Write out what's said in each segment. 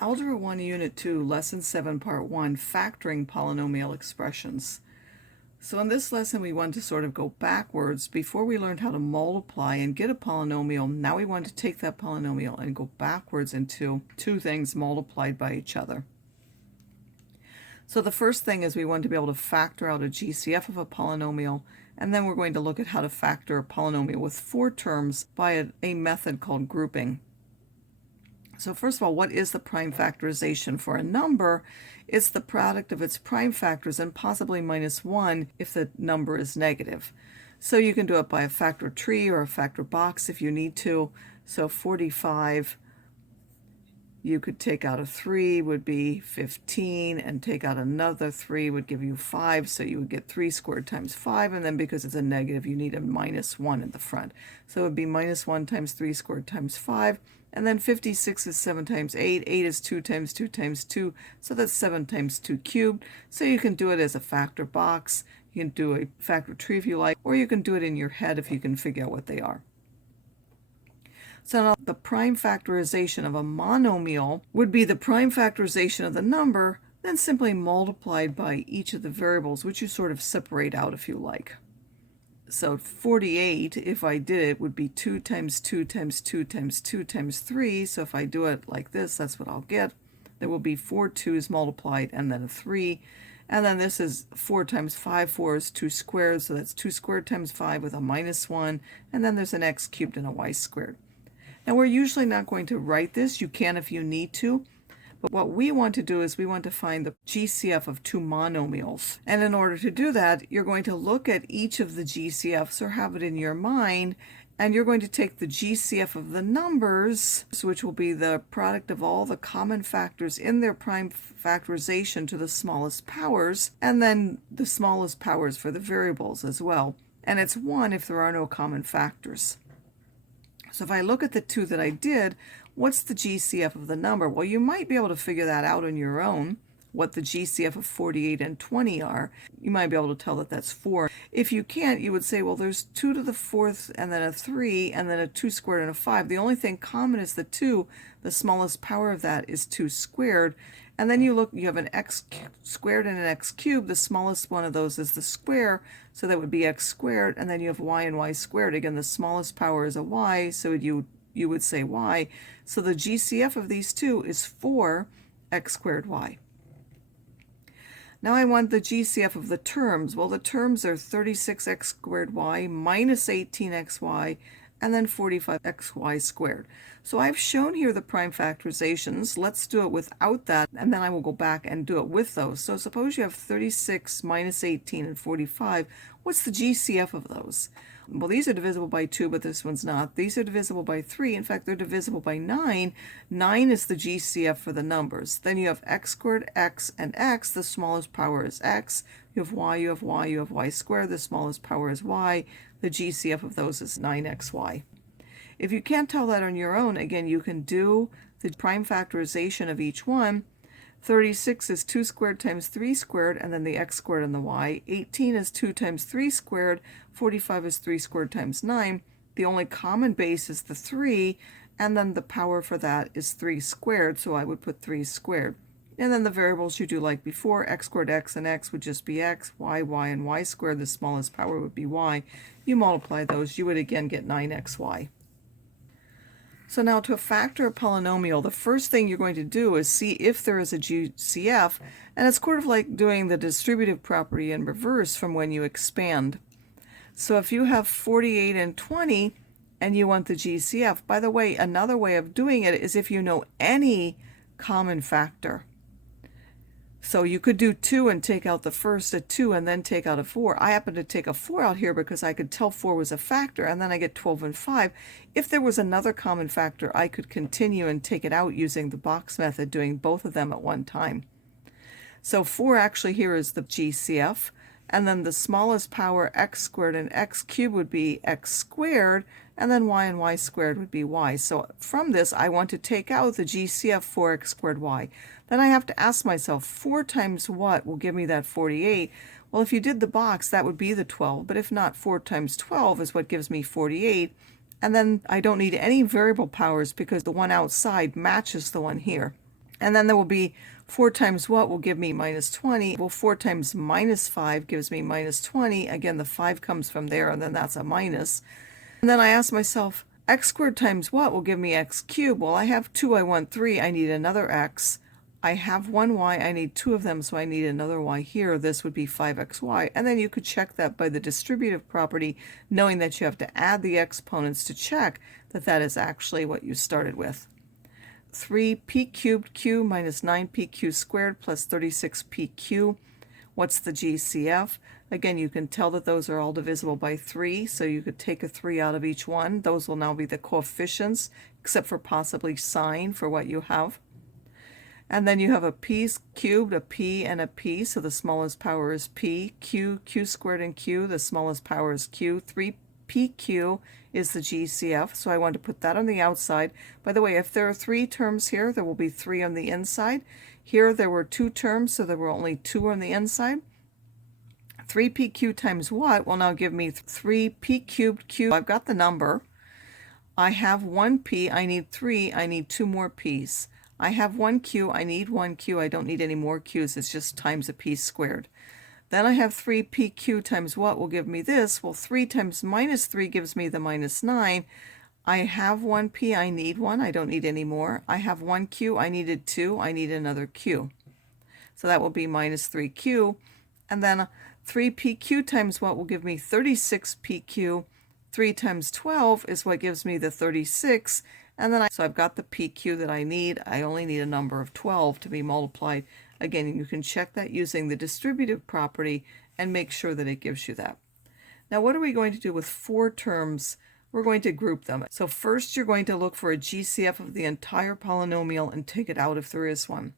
Algebra 1, Unit 2, Lesson 7, Part 1, Factoring Polynomial Expressions. So in this lesson we want to sort of go backwards. Before we learned how to multiply and get a polynomial, now we want to take that polynomial and go backwards into two things multiplied by each other. So the first thing is we want to be able to factor out a GCF of a polynomial, and then we're going to look at how to factor a polynomial with four terms by a method called grouping. So first of all, what is the prime factorization for a number? It's the product of its prime factors and possibly minus 1 if the number is negative. So you can do it by a factor tree or a factor box if you need to. So 45, you could take out a 3 would be 15, and take out another 3 would give you 5, so you would get 3 squared times 5, and then because it's a negative you need a minus 1 in the front. So it would be minus 1 times 3 squared times 5, and then 56 is 7 times 8, 8 is 2 times 2 times 2, so that's 7 times 2 cubed. So you can do it as a factor box, you can do a factor tree if you like, or you can do it in your head if you can figure out what they are. So now the prime factorization of a monomial would be the prime factorization of the number, then simply multiplied by each of the variables, which you sort of separate out if you like. So 48, if I did it, would be 2 times 2 times 2 times 2 times 3. So if I do it like this, that's what I'll get. There will be 4 2's multiplied and then a 3. And then this is 4 times 5. 4 is 2 squared, so that's 2 squared times 5 with a minus 1. And then there's an x cubed and a y squared. Now we're usually not going to write this. You can if you need to. But what we want to do is we want to find the GCF of two monomials. And in order to do that, you're going to look at each of the GCFs or have it in your mind, and you're going to take the GCF of the numbers, which will be the product of all the common factors in their prime factorization to the smallest powers, and then the smallest powers for the variables as well. And it's 1 if there are no common factors. So if I look at the two that I did, what's the GCF of the number? Well, you might be able to figure that out on your own, what the GCF of 48 and 20 are. You might be able to tell that that's 4. If you can't, you would say, well, there's 2 to the 4th, and then a 3, and then a 2 squared and a 5. The only thing common is the 2. The smallest power of that is 2 squared. And then you look, you have an x squared and an x cubed. The smallest one of those is the square, so that would be x squared. And then you have y and y squared. Again, the smallest power is a y, so you would say y. So the GCF of these two is 4 x squared y. Now I want the GCF of the terms. Well, the terms are 36x squared y minus 18xy, and then 45xy squared. So I've shown here the prime factorizations. Let's do it without that, and then I will go back and do it with those. So suppose you have 36 minus 18 and 45. What's the GCF of those? Well, these are divisible by 2, but this one's not. These are divisible by 3. In fact, they're divisible by 9. 9 is the GCF for the numbers. Then you have x squared, x, and x. The smallest power is x. You have y, you have y, you have y squared. The smallest power is y. The GCF of those is 9xy. If you can't tell that on your own, again, you can do the prime factorization of each one. 36 is 2 squared times 3 squared, and then the x squared and the y. 18 is 2 times 3 squared. 45 is 3 squared times 9. The only common base is the 3, and then the power for that is 3 squared, so I would put 3 squared. And then the variables you do like before, x squared x and x would just be x, y, and y squared. The smallest power would be y. You multiply those, you would again get 9xy. So now to factor a polynomial, the first thing you're going to do is see if there is a GCF, and it's sort of like doing the distributive property in reverse from when you expand. So if you have 48 and 20 and you want the GCF, by the way, another way of doing it is if you know any common factor. So you could do 2 and take out the first, a 2, and then take out a 4. I happen to take a 4 out here because I could tell 4 was a factor, and then I get 12 and 5. If there was another common factor, I could continue and take it out using the box method, doing both of them at one time. So 4 actually here is the GCF, and then the smallest power, x squared and x cubed, would be x squared, and then y and y squared would be y. So from this, I want to take out the GCF 4x squared y. Then I have to ask myself, 4 times what will give me that 48? Well, if you did the box, that would be the 12, but if not, 4 times 12 is what gives me 48. And then I don't need any variable powers because the one outside matches the one here. And then there will be 4 times what will give me minus 20. Well, 4 times minus 5 gives me minus 20. Again, the 5 comes from there, and then that's a minus. And then I ask myself, x squared times what will give me x cubed? Well, I have 2, I want 3, I need another x. I have 1 y, I need 2 of them, so I need another y here. This would be 5xy. And then you could check that by the distributive property, knowing that you have to add the exponents to check that that is actually what you started with. 3p cubed q minus 9pq squared plus 36pq. What's the GCF? Again, you can tell that those are all divisible by 3, so you could take a 3 out of each one. Those will now be the coefficients, except for possibly sign for what you have. And then you have a p cubed, a p, and a p, so the smallest power is p. Q squared, and q, the smallest power is q. 3pq is the GCF, so I want to put that on the outside. By the way, if there are 3 terms here, there will be 3 on the inside. Here there were 2 terms, so there were only 2 on the inside. 3pq times what will now give me 3p cubed q. I've got the number. I have 1p, I need 3, I need 2 more p's. I have 1q, I need 1q, I don't need any more q's, it's just times a p squared. Then I have 3pq times what will give me this? Well, 3 times minus 3 gives me the minus 9. I have 1p, I need 1, I don't need any more. I have 1q, I needed 2, I need another q. So that will be minus 3q. And then 3pq times what will give me 36pq. 3 times 12 is what gives me the 36. And then so I've got the pq that I need. I only need a number of 12 to be multiplied. Again, you can check that using the distributive property and make sure that it gives you that. Now, what are we going to do with 4 terms? We're going to group them. So first, you're going to look for a GCF of the entire polynomial and take it out if there is one.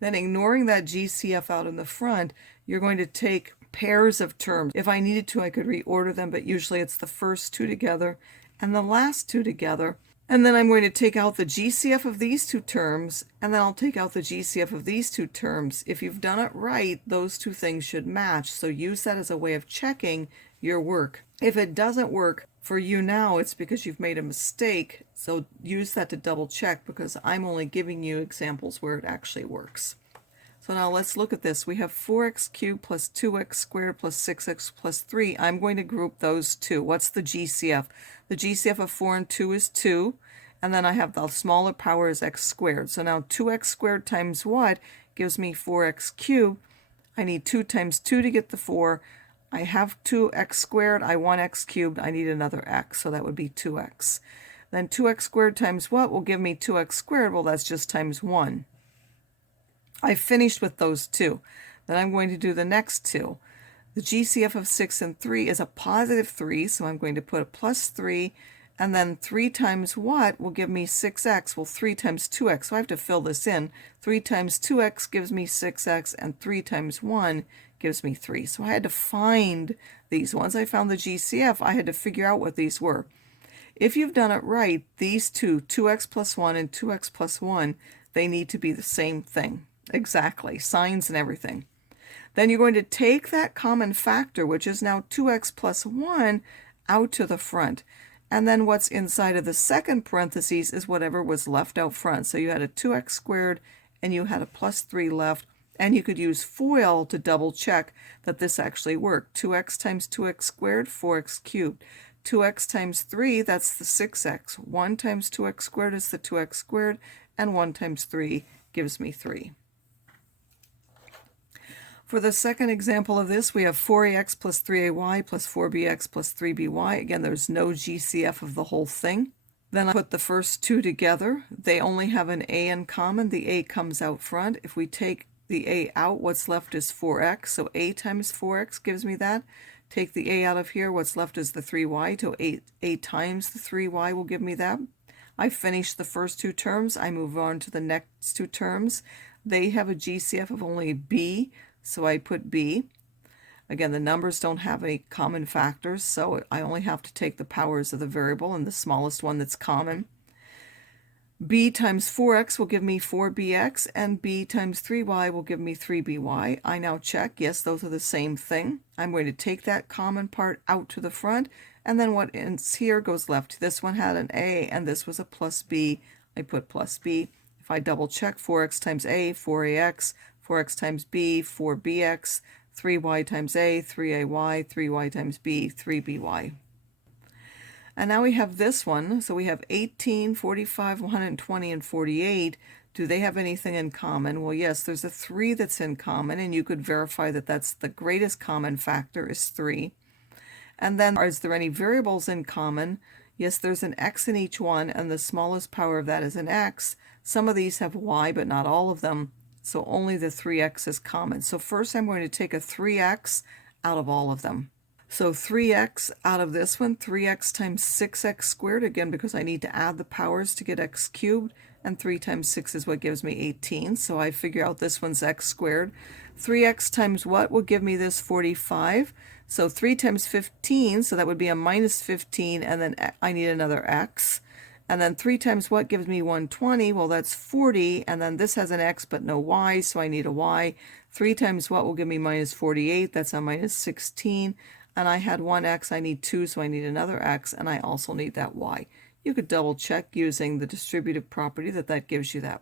Then, ignoring that GCF out in the front, you're going to take pairs of terms. If I needed to, I could reorder them, but usually it's the first 2 together and the last 2 together. And then I'm going to take out the GCF of these 2 terms, and then I'll take out the GCF of these 2 terms. If you've done it right, those 2 things should match. So use that as a way of checking your work. If it doesn't work for you now, it's because you've made a mistake. So use that to double check, because I'm only giving you examples where it actually works. So now let's look at this. We have 4x cubed plus 2x squared plus 6x plus 3. I'm going to group those 2. What's the GCF? The GCF of 4 and 2 is 2. And then I have the smaller power is x squared. So now 2x squared times what gives me 4x cubed. I need 2 times 2 to get the 4. I have 2x squared. I want x cubed. I need another x. So that would be 2x. Then 2x squared times what will give me 2x squared? Well, that's just times 1. I finished with those 2. Then I'm going to do the next 2. The GCF of 6 and 3 is a positive 3, so I'm going to put a plus 3, and then 3 times what will give me 6x? Well, 3 times 2x, so I have to fill this in. 3 times 2x gives me 6x, and 3 times 1 gives me 3. So I had to find these. Once I found the GCF, I had to figure out what these were. If you've done it right, these 2x plus 1 and 2x plus 1, they need to be the same thing. Exactly, signs and everything. Then you're going to take that common factor, which is now 2x plus 1, out to the front. And then what's inside of the second parentheses is whatever was left out front. So you had a 2x squared and you had a plus 3 left. And you could use FOIL to double check that this actually worked. 2x times 2x squared, 4x cubed. 2x times 3, that's the 6x. 1 times 2x squared is the 2x squared. And 1 times 3 gives me 3. For the second example of this, we have 4ax plus 3ay plus 4bx plus 3by. Again, there's no GCF of the whole thing. Then I put the first 2 together. They only have an a in common. The a comes out front. If we take the a out, what's left is 4x. So a times 4x gives me that. Take the a out of here. What's left is the 3y. So a times the 3y will give me that. I finished the first 2 terms. I move on to the next 2 terms. They have a GCF of only b. So I put b. Again, the numbers don't have any common factors, so I only have to take the powers of the variable and the smallest one that's common. B times 4x will give me 4bx, and b times 3y will give me 3by. I now check, yes, those are the same thing. I'm going to take that common part out to the front, and then what is here goes left. This one had an a, and this was a plus b. I put plus b. If I double check, 4x times a, 4ax, 4x times b, 4bx, 3y times a, 3ay, 3y times b, 3by. And now we have this one. So we have 18, 45, 120, and 48. Do they have anything in common? Well, yes, there's a 3 that's in common, and you could verify that that's the greatest common factor is 3. And then, is there any variables in common? Yes, there's an x in each one, and the smallest power of that is an x. Some of these have y, but not all of them, so only the 3x is common. So first I'm going to take a 3x out of all of them. So 3x out of this one, 3x times 6x squared, again because I need to add the powers to get x cubed, and 3 times 6 is what gives me 18, so I figure out this one's x squared. 3x times what will give me this 45? So 3 times 15, so that would be a minus 15, and then I need another x. And then 3 times what gives me 120? Well, that's 40, and then this has an x but no y, so I need a y. 3 times what will give me minus 48? That's a minus 16. And I had one x, I need 2, so I need another x, and I also need that y. You could double check using the distributive property that gives you that.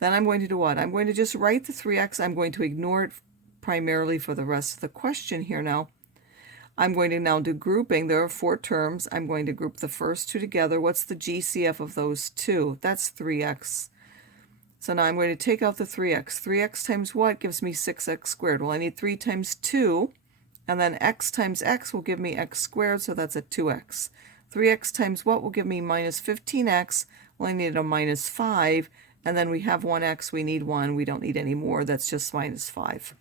Then I'm going to do what? I'm going to just write the 3x. I'm going to ignore it primarily for the rest of the question here now. I'm going to now do grouping. There are 4 terms. I'm going to group the first 2 together. What's the GCF of those 2? That's 3x. So now I'm going to take out the 3x. 3x times what gives me 6x squared? Well, I need 3 times 2. And then x times x will give me x squared, so that's a 2x. 3x times what will give me minus 15x? Well, I need a minus 5. And then we have 1x, we need 1. We don't need any more. That's just minus 5.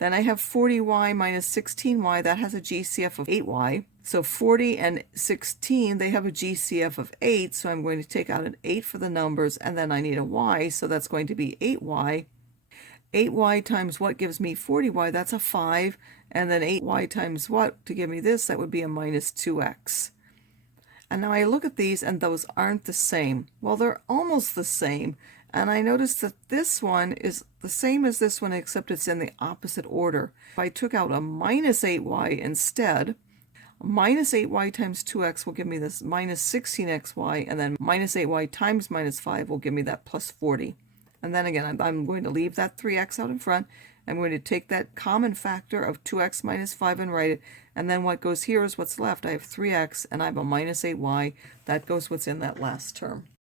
Then I have 40y minus 16y. That has a GCF of 8y. So 40 and 16, they have a GCF of 8. So I'm going to take out an 8 for the numbers, and then I need a y. So that's going to be 8y. 8y times what gives me 40y? That's a 5. And then 8y times what to give me this? That would be a minus 2x. And now I look at these, and those aren't the same. Well, they're almost the same. And I noticed that this one is the same as this one, except it's in the opposite order. If I took out a minus 8y instead, minus 8y times 2x will give me this minus 16xy, and then minus 8y times minus 5 will give me that plus 40. And then again, I'm going to leave that 3x out in front. I'm going to take that common factor of 2x minus 5 and write it. And then what goes here is what's left. I have 3x, and I have a minus 8y. That goes what's in that last term.